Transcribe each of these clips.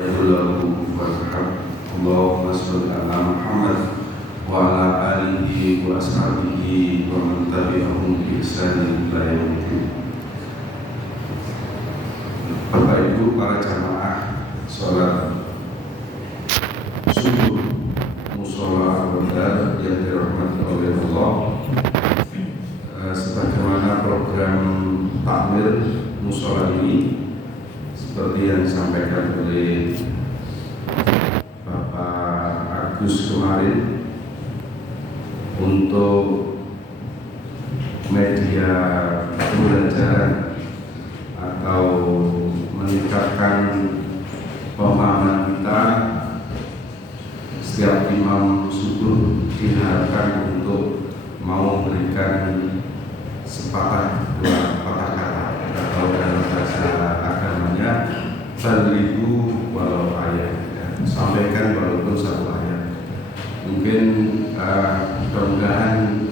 Allahumma sholli ala Muhammad wa ala alihi wa ashabihi wa man tabi'ahum bi ihsan ila yaumil. Bapak Ibu para jamaah salat subuh mushola Al-Badar yang dirahmati oleh Allah, sebagaimana program takmir mushola ini seperti yang disampaikan oleh Bapak Agus kemarin, untuk media pembelajaran atau meningkatkan pemahaman kita, setiap imam subuh diharapkan untuk mau memberikan sepatah dua patah kata atau dalam bahasa agamanya baligu walau ayat, sampaikan walaupun satu ayat. Mungkin mudah-mudahan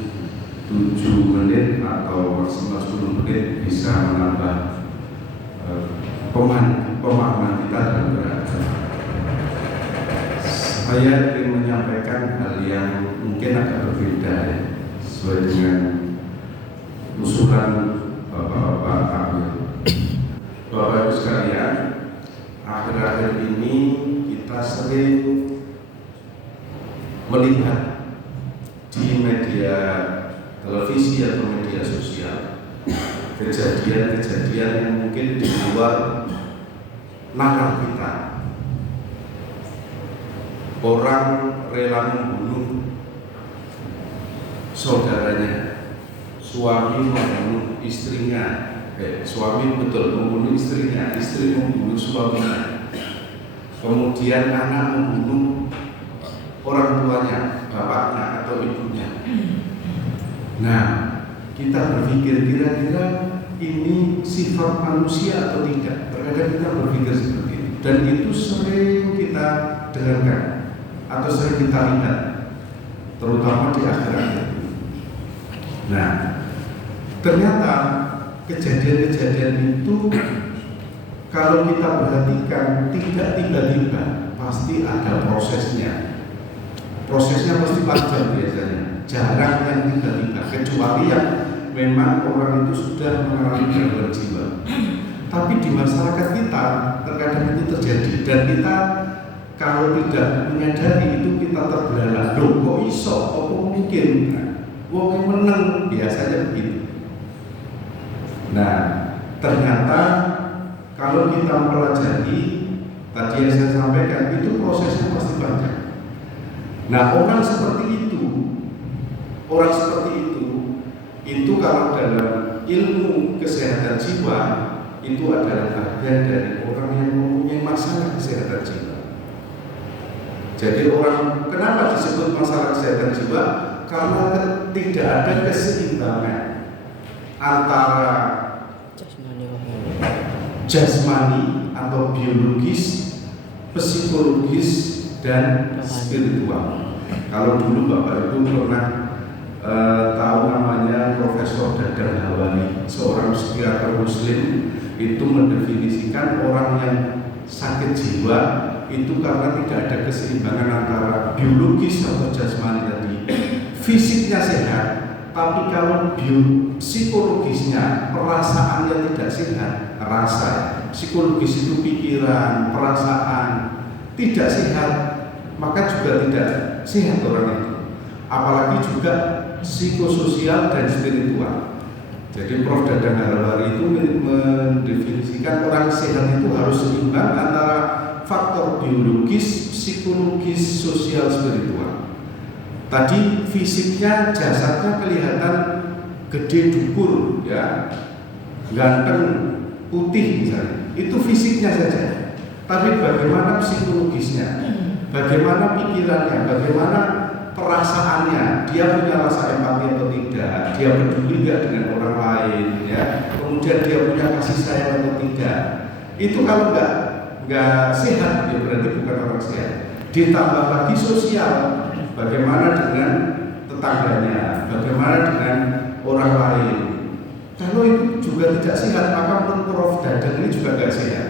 7 menit atau maksimal 10 menit bisa menambah pemahaman kita dalam beragama. Saya ingin menyampaikan hal yang mungkin agak berbeda sesuai dengan usulan Bapak-Bapak Amir. Bapak Ibu sekalian, akhir-akhir ini kita sering melihat di media televisi atau media sosial kejadian-kejadian yang mungkin di luar nalar kita. Orang rela membunuh saudaranya, suami membunuh istrinya, suami betul membunuh istrinya, istri membunuh suaminya, kemudian anak membunuh orang tuanya, bapaknya atau ibunya. Nah, kita berpikir kira-kira ini sifat manusia atau tidak. Terkadang kita berpikir seperti itu, dan itu sering kita dengarkan atau sering kita lihat, terutama di akhir-akhir ini. Nah, ternyata kejadian-kejadian itu kalau kita perhatikan tidak tiba-tiba, pasti ada prosesnya. Prosesnya pasti panjang biasanya, jarang yang tiba-tiba, kecuali yang memang orang itu sudah mengalami gangguan jiwa. Tapi di masyarakat kita terkadang itu terjadi, dan kita kalau tidak menyadari itu kita terbelalak. Loh, kok iso, kok mungkin? Wong menang, biasanya begitu. Nah, ternyata kalau kita mempelajari tadi yang saya sampaikan, itu prosesnya pasti panjang. Nah, orang seperti itu kalau dalam ilmu kesehatan jiwa itu adalah bagian dari orang yang mempunyai masalah kesehatan jiwa. Jadi orang, kenapa disebut masalah kesehatan jiwa? Karena tidak ada keseimbangan antara jasmani atau biologis, psikologis, dan spiritual. Kalau dulu Bapak Ibu pernah tahu namanya Profesor Dadang Hawani, seorang psikiater Muslim, itu mendefinisikan orang yang sakit jiwa itu karena tidak ada keseimbangan antara biologis atau jasmani tadi. Fisiknya sehat, tapi kalau psikologisnya, perasaannya tidak sehat, rasa, psikologis itu pikiran, perasaan tidak sehat, maka juga tidak sehat orang itu. Apalagi juga psikososial dan spiritual. Jadi Prof. Dadang Hawani itu mendefinisikan orang sehat itu harus seimbang antara faktor biologis, psikologis, sosial, spiritual. Tadi fisiknya, jasadnya kelihatan gede dukur, ya, ganteng, putih misalnya, itu fisiknya saja. Tapi bagaimana psikologisnya, bagaimana pikirannya, bagaimana perasaannya, dia punya rasa empati atau tidak, dia peduli nggak dengan orang lain, ya, kemudian dia punya kasih sayang atau tidak. Itu kalau nggak sehat, ya berarti bukan orang sehat. Ditambah lagi sosial, bagaimana dengan tetangganya, bagaimana dengan orang lain. Kalau itu juga tidak sehat, maka menurut Prof. Dadang ini juga nggak sehat.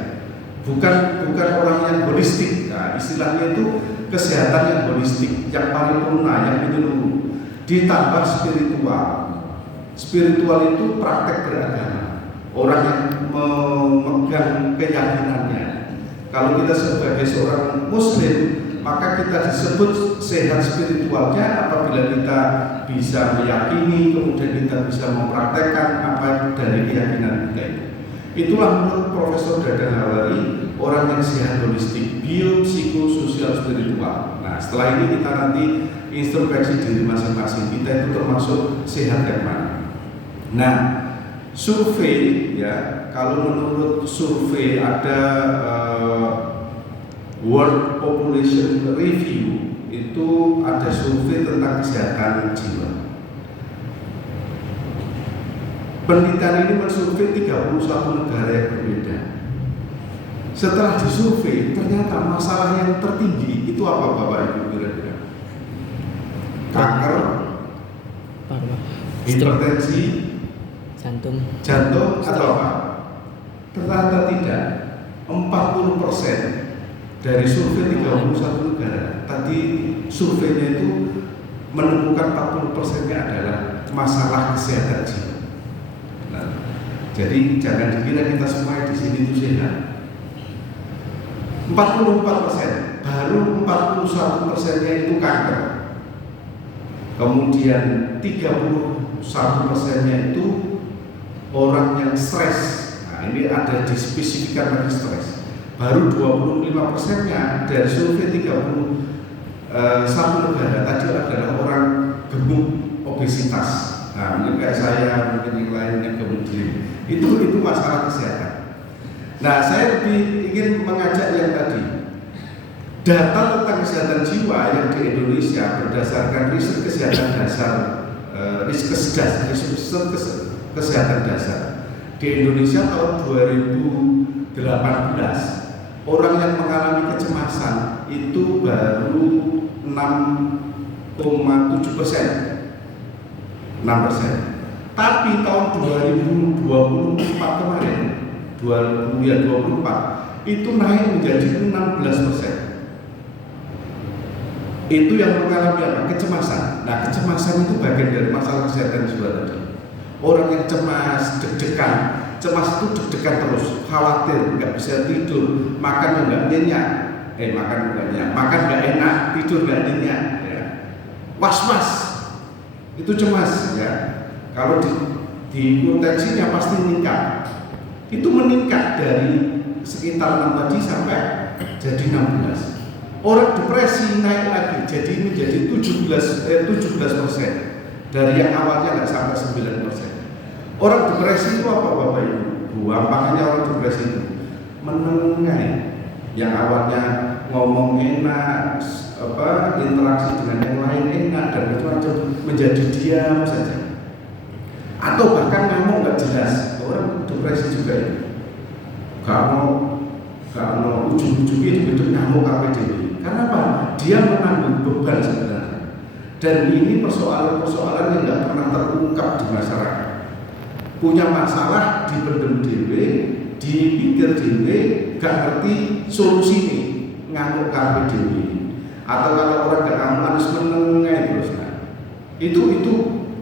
Bukan orang yang holistik. holistik. Nah, istilahnya itu kesehatan yang holistik, yang paripurna, yang menyeluruh. Ditambah spiritual. Spiritual itu praktek beragama. Orang yang memegang keyakinannya. Kalau kita sebagai seorang Muslim, maka kita disebut sehat spiritualnya apabila kita bisa meyakini, kemudian kita bisa mempraktekkan apa dari keyakinan kita itu. Itulah menurut Profesor Dadang Hawari orang yang sehat holistik, bio, psikososial, spiritual. Nah, setelah ini kita nanti introspeksi diri masing-masing, kita itu termasuk sehat yang mana. Nah, survei ya, kalau menurut survei ada World Population Review, itu ada survei tentang kesehatan jiwa. Penelitian ini mensurvei 31 negara yang berbeda. Setelah disurvei, ternyata masalah yang tertinggi itu apa Bapak Ibu kira-kira? Kanker, hipertensi, jantung atau apa? Ternyata tidak. 40% dari survei 31 negara tadi surveinya itu menemukan 40%-nya adalah masalah kesehatan jiwa. Nah, jadi jangan dikira kita semua di sini itu sehat. 44%, baru 41%-nya itu kanker. Kemudian 31%-nya itu orang yang stres. Nah, ini ada dispesifikan lagi stres. Baru 25%-nya dari survei 31 negara tadi adalah orang gemuk, obesitas. Nah, mungkin kayak saya, mungkin yang lainnya kemudian itu masalah kesehatan. Nah, saya lebih ingin mengajak yang tadi. Data tentang kesehatan jiwa yang di Indonesia berdasarkan riset kesehatan dasar, riset kesehatan dasar di Indonesia tahun 2018. Orang yang mengalami kecemasan itu baru 6,7%. 6%. Tapi tahun 2024 kemarin, 2024 itu naik menjadi 16%. Itu yang mengalami apa? Kecemasan. Nah, kecemasan itu bagian dari masalah kesehatan jiwa tadi. Orang yang cemas, deg-degan. Cemas itu deg-degan terus, khawatir, nggak bisa tidur, makan nggak nyenyak, makan nggak enak, tidur nggak nyenyak, ya. Was-was, itu cemas, ya. Kalau di potensinya pasti meningkat. Itu meningkat dari sekitar 6 tadi sampai jadi 16. Orang depresi naik lagi, jadi menjadi 17% dari yang awalnya nggak sampai 9%. Orang depresi itu apa Bapak Ibu? Gampangnya orang depresi itu menengahi. Yang awalnya ngomong enak, interaksi dengan yang lain enak dan macam-macam, menjadi diam saja. Atau bahkan ngomong nggak jelas. Orang depresi juga itu. Kalau ujung-ujungnya itu ngamuk KPDW. Karena apa? Dia menanggung beban sebenarnya. Dan ini persoalan-persoalan yang nggak pernah terungkap di masyarakat. Punya masalah dipendem dewe, dipikir dewe, gak ngerti solusi ini, ngamuk KPDW. Atau kalau orang gak ngamuk harus menengahi terus. Nah, itu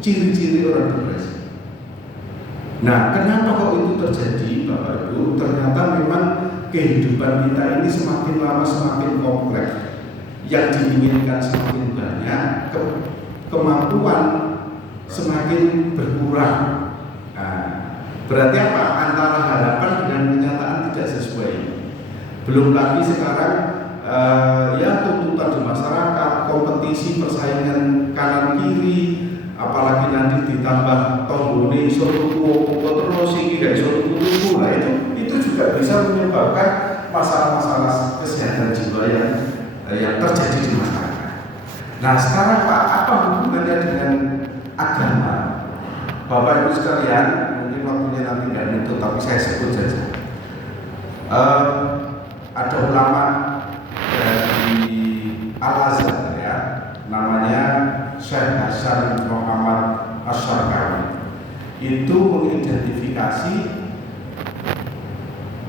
ciri-ciri orang depresi. Nah, kenapa kok itu terjadi Bapak Ibu? Ternyata memang kehidupan kita ini semakin lama semakin kompleks. Yang diinginkan semakin banyak, kemampuan semakin berkurang. Nah, berarti apa? Antara harapan dengan kenyataan tidak sesuai. Belum lagi sekarang ya tuntutan di masyarakat, kompetisi, persaingan kanan kiri, apalagi nanti ditambah tonggone solo terus ini dari solo tubuh. Nah, itu juga bisa menyebabkan masalah-masalah kesehatan jiwa yang terjadi di masyarakat. Nah, sekarang Pak, apa hubungannya dengan agama? Bapak Ibu sekalian, mungkin waktunya nanti tidak nutup, tapi saya sebut saja. Ada ulama dari Al-Azhar, ya, namanya Syekh Hasan Muhammad Asy'arqawi. Itu mengidentifikasi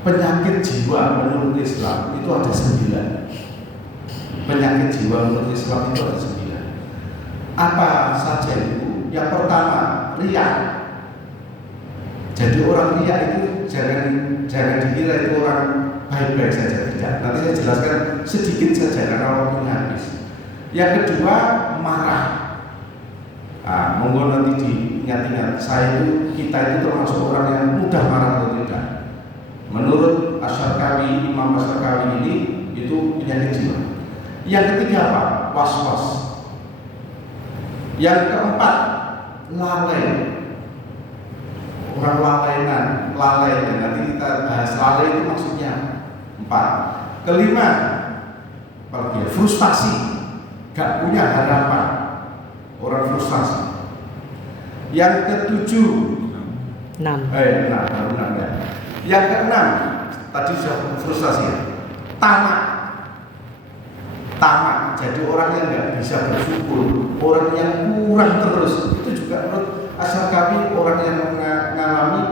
penyakit jiwa menurut Islam itu ada 9. Penyakit jiwa menurut Islam itu ada 9. Apa saja itu? Yang pertama, riya. Jadi orang riya itu jangan dikira itu orang baik-baik saja, tidak. Nanti saya jelaskan sedikit saja karena waktunya habis. Yang kedua, marah. Nah, monggo nanti diingat-ingat. Kita itu termasuk orang yang mudah marah atau tidak. Menurut Asy-Syarqawi, Imam Asy-Syarqawi ini itu penyakit jiwa. Yang ketiga apa? Was-was. Yang keempat, lalai. Orang lalai. Nanti kita bahas lalai itu maksudnya 4. Kelima, apalagi frustasi, gak punya harapan. Orang frustasi. Yang ketujuh, 6. ya. Yang keenam, tadi sudah frustasi ya. Tamak, jadi orang yang nggak bisa bersyukur, orang yang kurang terus, itu juga menurut Asy-Syarqawi orang yang mengalami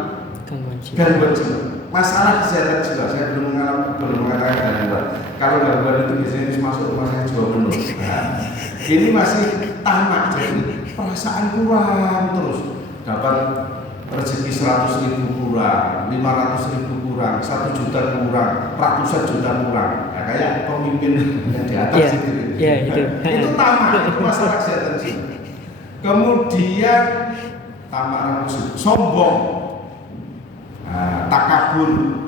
gangguan jiwa. Masalah kesehatan jiwa, saya belum mengatakan gangguan. Kalau gangguan itu biasanya masuk rumah sakit jiwa penuh. Nah, ini masih tamak, jadi perasaan kurang terus, dapat rezeki 100.000 kurang, 500.000 kurang, 1 juta kurang, ratusan juta kurang. Nah, kayak pemimpin yang di atas itu. Itu tamak, itu masalah kesehatan jiwa. Kemudian tamak sombong, takabur.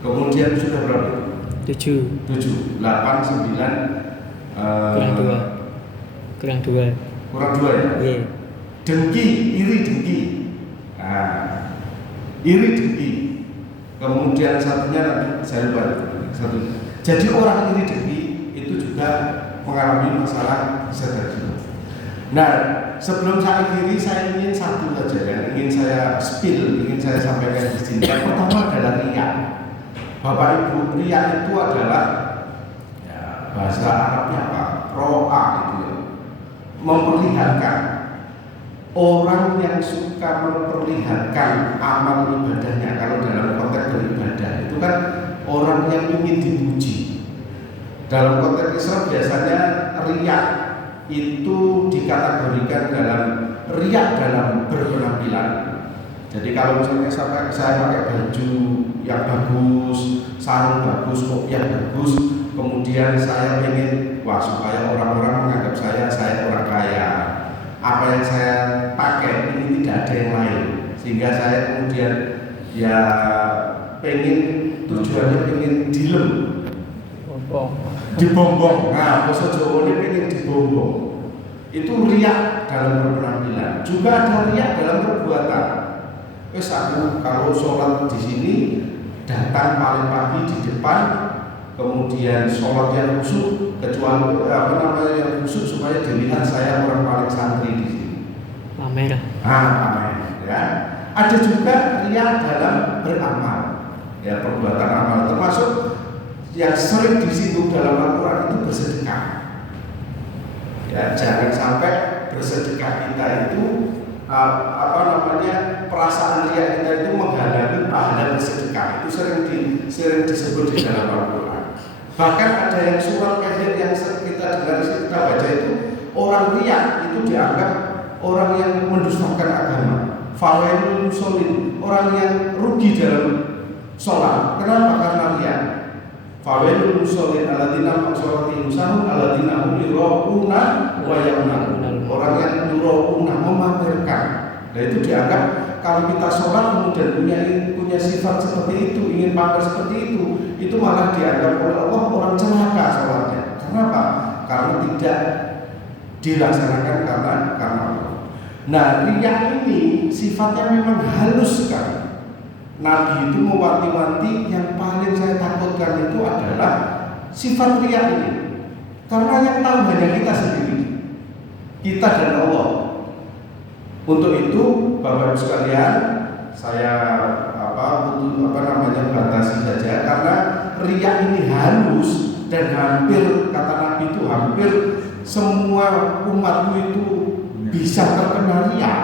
Kemudian sudah berapa? 7, 8, 9. Kurang 2 ya? Iya. Dengki, iri dengki. Iri dengki. Kemudian satunya nanti saya lupa satu. Jadi orang iri dengki itu juga mengalami masalah kesehatan jiwa. Nah, sebelum saya akhiri, saya ingin satu saja yang ingin saya ingin saya sampaikan di sini. Yang pertama adalah riya. Bapak Ibu, riya itu adalah bahasa Arabnya apa? Ro'a itu ya. Memperlihatkan. Orang yang suka memperlihatkan amal ibadahnya, kalau dalam konteks beribadah itu kan orang yang ingin dipuji. Dalam konteks Islam biasanya riya itu dikategorikan dalam riya dalam berpenampilan. Jadi kalau misalnya saya pakai baju yang bagus, sarung bagus, kopiah bagus, kemudian saya ingin supaya orang-orang menganggap saya orang kaya. Apa yang saya pakai ini tidak ada yang lain, sehingga saya kemudian ya tujuannya pengen dibombong. Nah, bahasa Jawa ini pengen dibombong. Itu riya dalam berpenampilan. Juga ada riya dalam perbuatan. Aku kalau sholat di sini datang paling pagi di depan, kemudian sholat yang khusyuk, kecuali yang khusyuk supaya dilihat saya orang paling santri di sini. Pamer. Pamer. Ya. Ada juga riya dalam beramal, ya perbuatan amal, termasuk yang sering disinggung dalam Al-Quran itu bersedekah. Ya, jangan sampai bersedekah kita itu perasaan riya kita itu menghalangi pahala bersedekah. Itu sering disebut di dalam Al-Quran. Bahkan ada yang surat pendek yang kita dengar, kita baca itu, orang riya itu dianggap orang yang mendustakan agama. Fawailul musallin, orang yang rugi dalam sholat. Kenapa? Karena riya. Fawailul musallin alladzina hum sholatihim sahun alladzina hum yura'una wa yamna'un. Orang yang yura'una, memamerkan. Nah itu dianggap kalau kita sholat kemudian punya sifat seperti itu, ingin pamer seperti itu malah dianggap oleh Allah orang celaka sholatnya. Kenapa? Karena tidak dilaksanakan karena Allah. Nah, riya ini sifatnya memang halus sekali. Nabi itu mewanti-wanti, yang paling saya takutkan itu adalah sifat riya ini. Karena yang tahu hanya kita sendiri, kita dan Allah. Untuk itu, Bapak Ibu sekalian, saya batasi saja karena riya ini halus dan hampir, kata Nabi itu hampir semua umatku itu bisa terkena riya.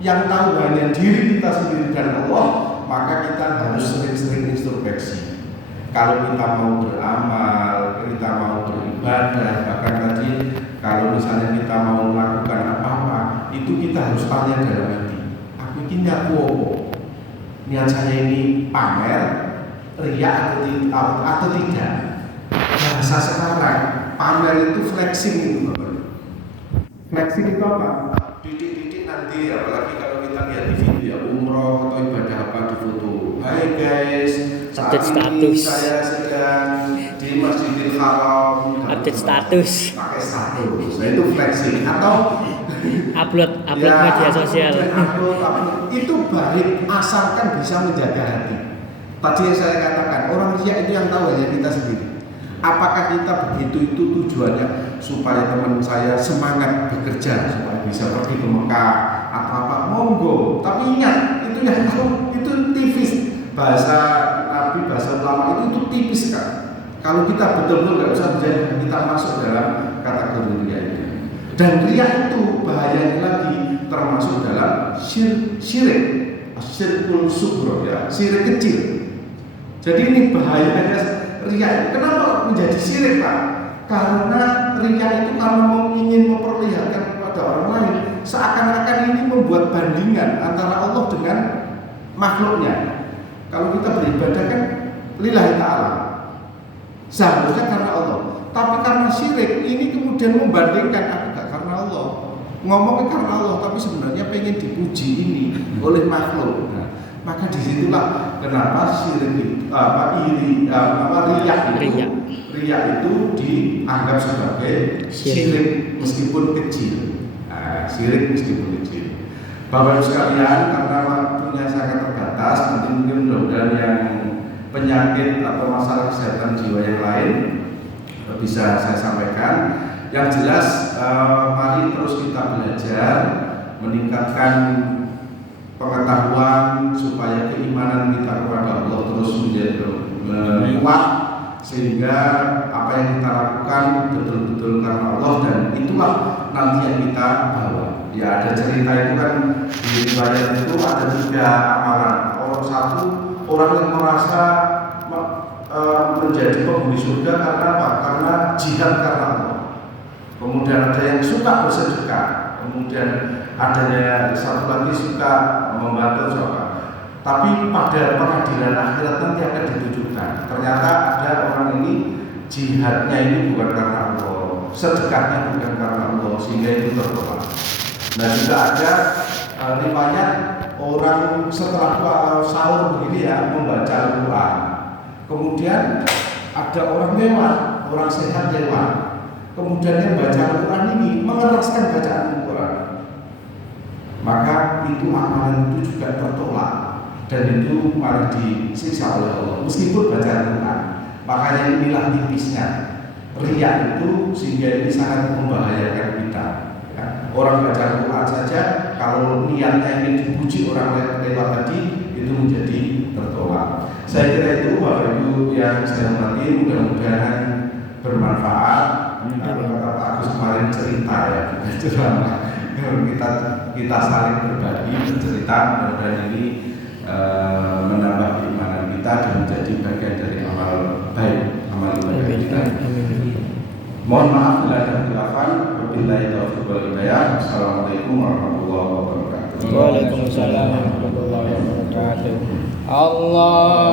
Yang tahu hanya diri kita sendiri dan Allah, maka kita harus sering-sering introspeksi. Kalau kita mau beramal, kita mau beribadah, bahkan tadi kalau misalnya kita mau melakukan apa-apa, itu kita harus tanya dalam hati. Aku ini niatku apa? Niat saya ini pamer, riya atau tidak? Bahasa sekarang, pamer itu flexing itu Bapak. Flexing itu apa? Didik-didik nanti, apalagi kalau kita lihat di video ya, umroh atau ibadah apa di foto. Hai guys, saat ini saya sedang di Masjidil Haram. Update status. Pakai status. Nah, itu flexing atau upload ya, media sosial. upload. Itu baik asalkan bisa menjaga hati. Tadi yang saya katakan, orang riya itu yang tahu hanya kita sendiri. Apakah kita begitu itu tujuannya supaya teman saya semangat bekerja, supaya bisa pergi ke Mekah atau apa, monggo. Tapi ingat, itu yang tahu itu tipis. Bahasa Nabi, bahasa ulama itu tipis kan. Kalau kita betul-betul nggak usah menjadi kita masuk dalam kategori riya itu. Dan riya itu bahayanya lagi termasuk dalam syirik, syirkul sugro ya, syirik kecil. Jadi ini bahayanya riya. Kenapa menjadi syirik Pak? Karena riya itu karena ingin memperlihatkan kepada orang lain, seakan-akan ini membuat bandingan antara Allah dengan makhluknya. Kalau kita beribadah kan lillahi ta'ala, seharusnya karena Allah. Tapi karena syirik ini kemudian membandingkan, aku gak karena Allah, ngomongnya karena Allah, tapi sebenarnya pengen dipuji ini oleh makhluk. Nah, maka disitulah kenapa syirik riya itu dianggap sebagai syirik meskipun kecil. Nah, syirik meskipun kecil. Bapak Ibu sekalian, karena waktunya sangat terbatas, mungkin mudah-mudahan yang penyakit atau masalah kesehatan jiwa yang lain bisa saya sampaikan. Yang jelas, mari terus kita belajar, meningkatkan pengetahuan supaya keimanan kita kepada Allah terus menjadi kuat, sehingga apa yang kita lakukan betul-betul karena Allah, dan itulah nanti yang kita bawa. Ya, ada cerita itu kan di riwayat itu ada 3 amalan. Orang yang merasa menjadi penghuni surga karena apa? Karena jihad karena Allah. Kemudian ada yang suka bersedekah, kemudian adanya satu lagi suka membantu siapa. Tapi pada pengadilan akhirat nanti akan ditunjukkan. Ternyata ada orang ini jihadnya ini bukan karena Allah, sedekahnya bukan karena Allah, sehingga itu tertolak. Nah, juga ada riwayat orang setelah sahur begini ya membaca Al-Quran. Kemudian ada orang lewat, orang sehat lewat. Kemudian yang baca Al-Quran ini mengeraskan bacaan Al-Quran. Maka itu amalan itu juga tertolak dan itu malah disiksa oleh Allah meskipun baca Al-Quran. Makanya inilah tipisnya riya itu, sehingga ini sangat membahayakan kita. Orang baca Al-Quran saja kalau niatnya ingin dipuji orang lewat tadi itu menjadi tertolak. Saya kira itu Bapak Ibu yang saya hormati, mudah-mudahan bermanfaat. Kalau kata Pak Agus kemarin cerita ya, kita saling berbagi bercerita, mudah-mudahan ini menambah keimanan kita dan menjadi bagian dari amal baik, amal ibadah kita. Mohon maaf bila ada khilafan. Wabillahi taufiq wal hidayah. Assalamualaikum warahmatullahi wabarakatuh. Waalaikumsalam warahmatullahi wabarakatuh. Allah